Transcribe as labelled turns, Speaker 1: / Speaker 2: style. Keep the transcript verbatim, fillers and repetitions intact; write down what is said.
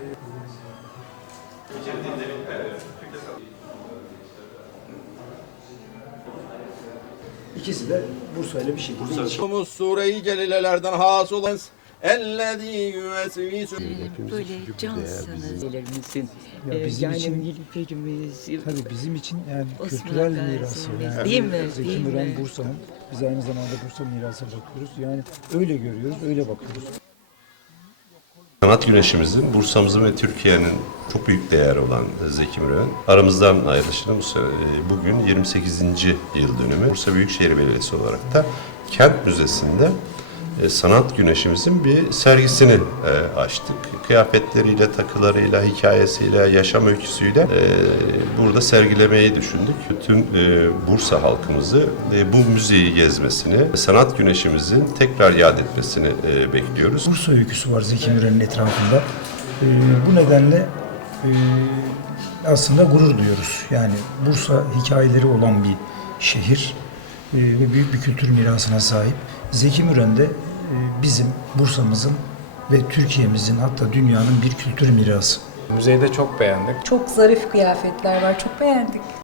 Speaker 1: İkisi de Bursa ile bir şekilde.
Speaker 2: Bursa Sure-i Celilelerden hasıl olan ellezî yüvesvisu.
Speaker 3: Böyle cansınız.
Speaker 1: Ya
Speaker 3: Ee,
Speaker 1: bizim
Speaker 3: yani
Speaker 1: için-
Speaker 3: Nilüfer'imiz,
Speaker 1: Tabii bizim için yani
Speaker 3: Osman
Speaker 1: kültürel
Speaker 3: Gazi'miz,
Speaker 1: mirası. Yani
Speaker 3: değil mi?
Speaker 1: Zeki
Speaker 3: Değil
Speaker 1: Müren
Speaker 3: mi?
Speaker 1: Bursa'nın. Biz aynı zamanda Bursa mirasına bakıyoruz. Yani öyle görüyoruz, öyle bakıyoruz.
Speaker 4: Sanat güneşimizin, Bursa'mızın ve Türkiye'nin çok büyük değeri olan Zeki Müren aramızdan ayrılışının bu sene- bugün yirmi sekizinci yıl dönümü. Bursa Büyükşehir Belediyesi olarak da Kent Müzesi'nde e, sanat güneşimizin bir sergisini e, açtık. Kıyafetleriyle, takılarıyla, hikayesiyle, yaşam öyküsüyle e, burada sergilemeyi düşündük. Bütün e, Bursa halkımızı e, bu müzeyi gezmesini, sanat güneşimizin tekrar yad etmesini e, bekliyoruz.
Speaker 1: Bursa öyküsü var Zeki Müren'in etrafında. Ee, bu nedenle e, aslında gurur duyuyoruz. Yani Bursa hikayeleri olan bir şehir e, ve büyük bir kültür mirasına sahip. Zeki Müren de e, bizim Bursa'mızın ve Türkiye'mizin, hatta dünyanın bir kültür mirası.
Speaker 5: Müzeyi de çok beğendik.
Speaker 6: Çok zarif kıyafetler var, çok beğendik.